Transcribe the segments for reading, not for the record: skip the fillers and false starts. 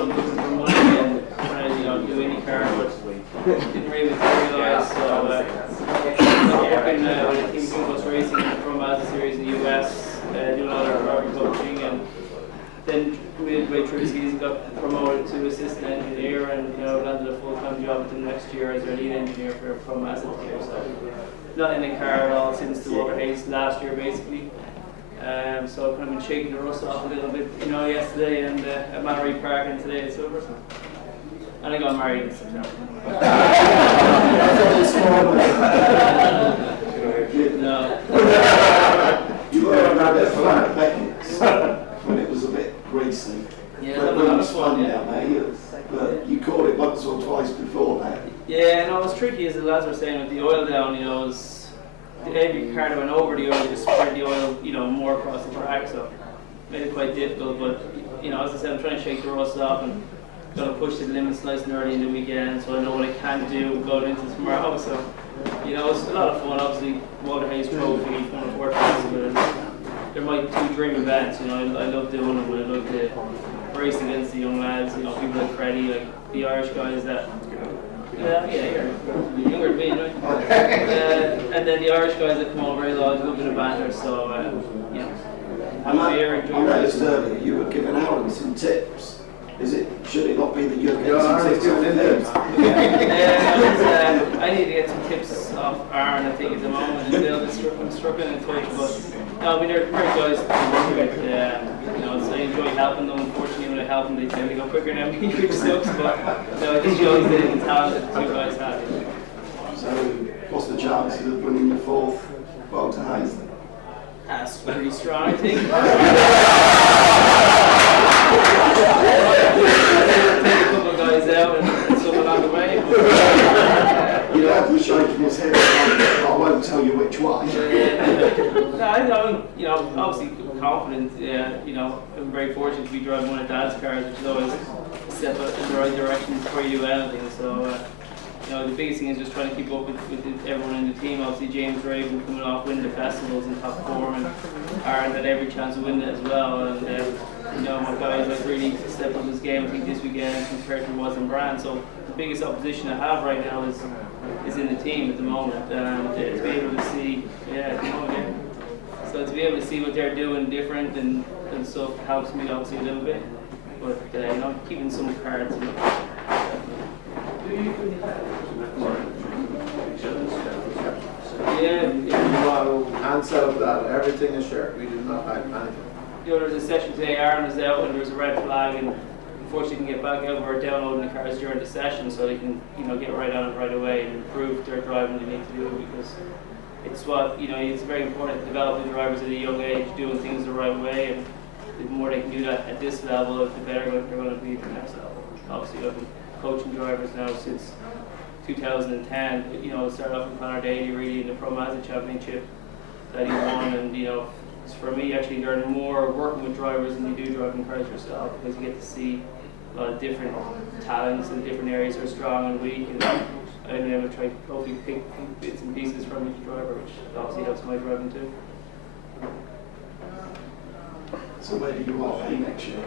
also looking for money and trying to, you know, do IndyCar, but didn't really materialise. So I'm working with a team Silverstone Racing from Mazda Series in the US, doing a lot of driver coaching, and then midway through the season got promoted to assistant engineer, and you know, landed a full-time job with them next year as their lead engineer for Mazda here. So not in the car at all since the Walker Hayes last year, basically. So I've kind of been shaking the rust off a little bit, you know, yesterday and at Mallory Park and today at Silverstone. And I got married in September. No. You were around that flat when it was a bit greasy. Yeah, but when you spun down there, you caught it once or twice before that. Yeah, no, it was tricky, as the lads were saying, with the oil down, you know, every car that went over the oil just spread the oil, you know, more across the track, so it made it quite difficult. But, you know, as I said, I'm trying to shake the rust off and going to push the limits nice and early in the weekend, so I know what I can do going into tomorrow. So, you know, it's a lot of fun. Obviously, Walter Hayes Trophy, one of 4 times, but they're my 2 dream events. You know, I love doing them. I love to race against the young lads. You know, people like Freddie, like the Irish guys that. Yeah, you're younger than me, right? And then the Irish guys that come over, I love a bit of banter. So, you know, I noticed earlier you were giving Aaron some tips. Should it not be that you're getting some tips off him? I need to get some tips off Aaron, I think, at the moment. I'm struggling in touch, but no, I mean, they're great guys to work with. You know, so I enjoy helping them. Unfortunately, when I help them, they tend to go quicker than me, which sucks. But no, it just shows the talent that the 2 guys have. So, what's the chances of winning the 4th Walter Hayes? That's pretty strong, I think. Take a couple of guys out and some along the way. You know, he's shaking his head. I won't tell you which one. No, I'm, you know, obviously confident. You know, I'm very fortunate to be driving one of Dad's cars, which is always a step in the right direction before you do anything. So, you know, the biggest thing is just trying to keep up with everyone in the team. Obviously, James Raven coming off winning the festivals in top form, and Aaron had every chance of winning it as well. And you know, my guys like really stepped up his game, I think, this weekend compared to was in Brand. So the biggest opposition I have right now is in the team at the moment, and to be able to see, so to be able to see what they're doing different and stuff helps me obviously a little bit. But you know, keeping some cards. You know. Yeah. And set up that everything is shared. We do not hide anything. You know, there was a session today, Aaron was out and there was a red flag, and unfortunately can get back out. We're downloading the cars during the session so they can, you know, get right on it right away and improve their driving they need to do, because it's what, you know, it's very important to develop the drivers at a young age, doing things the right way, and the more they can do that at this level, the better they're going to be at the next level. Obviously, I've been coaching drivers now since 2010. You know, I started off with Connor Daly really in the Pro Mazda Championship that he won, and you know, for me actually learn more working with drivers than you do driving cars yourself, because you get to see a lot of different talents and different areas that are strong and weak, and I'm able to try hopefully pick bits and pieces from each driver, which obviously helps my driving too. So where do you want to be next year?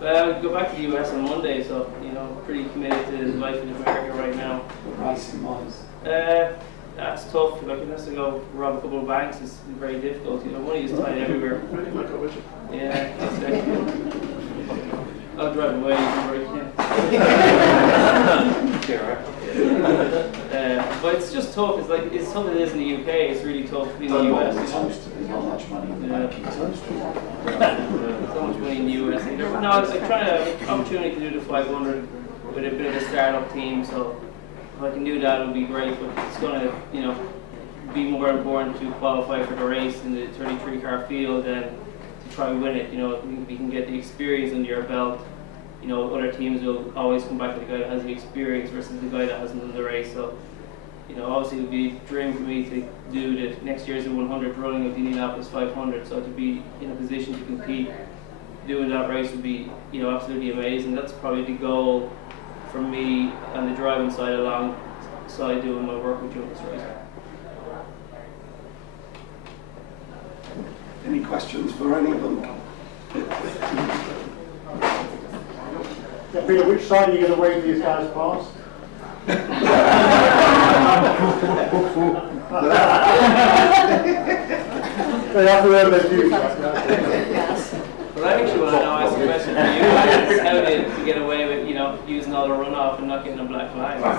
Well, we go back to the US on Monday, so you know, pretty committed to life in America right now. Racing wise? That's tough. Like, unless I go rob a couple of banks, it's very difficult. You know, money is tied everywhere. Yeah, exactly. I'll drive away where I can. But it's just tough. It's like it's tough as it is in the UK. It's really tough in the US. There's not much money in the banking toast. So much money in the US either. But no, it's like trying to opportunity to do the 500 with a bit of a startup team. So if I can do that, it would be great. But it's going to, you know, be more important to qualify for the race in the 33 car field than to try and win it. You know, if we can get the experience under your belt, you know, other teams will always come back to the guy that has the experience versus the guy that hasn't done the race. So, you know, obviously it would be a dream for me to do the next year's the 100 running of the Indianapolis 500. So to be in a position to compete, doing that race would be, you know, absolutely amazing. That's probably the goal for me on the driving side alongside doing my work with Jonas Racing. Any questions for any of them? Yeah, Peter, which side are you going to wave these guys past? They have to learn their duties. Well, I actually want to know, ask a question for you guys. How to get away with, using all the runoff and not getting a black flag? That's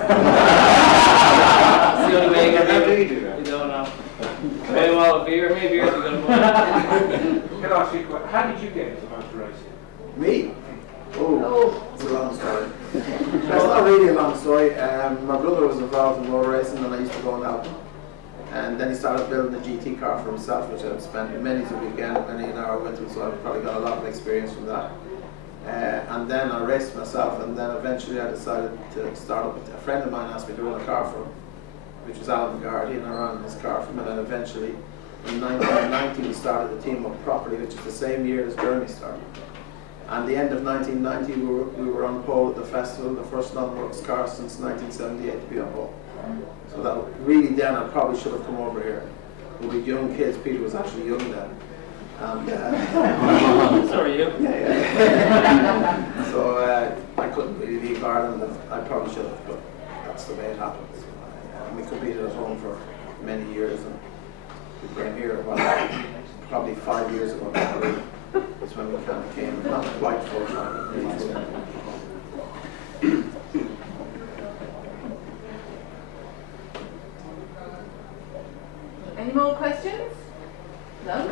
the only way you can do it. You don't know. Maybe beers are going to Can I ask you a question? How did you get into motor racing? Me? Oh, it's a long story. It's not really a long story. My brother was involved in motor racing and I used to go and help him. And then he started building a GT car for himself, which I've spent many a weekend, many an hour with him, so I've probably got a lot of experience from that. And then I raced myself, and then eventually I decided to start up. A friend of mine asked me to run a car for him, which was Alan Gardy, and I ran his car for him. And then eventually, in 1990, we started the team up properly, which is the same year as Jeremy started. And the end of 1990, we were on pole at the festival, the first non-works car since 1978 to be on pole. So that really then I probably should have come over here. We were young kids. Peter was actually young then. And, So are you? yeah. So I couldn't really leave Ireland, and I probably should have, but that's the way it happened. So, we competed at home for many years, and we came here, probably 5 years ago. That's when we kind of came, not quite full time. Any more questions? No?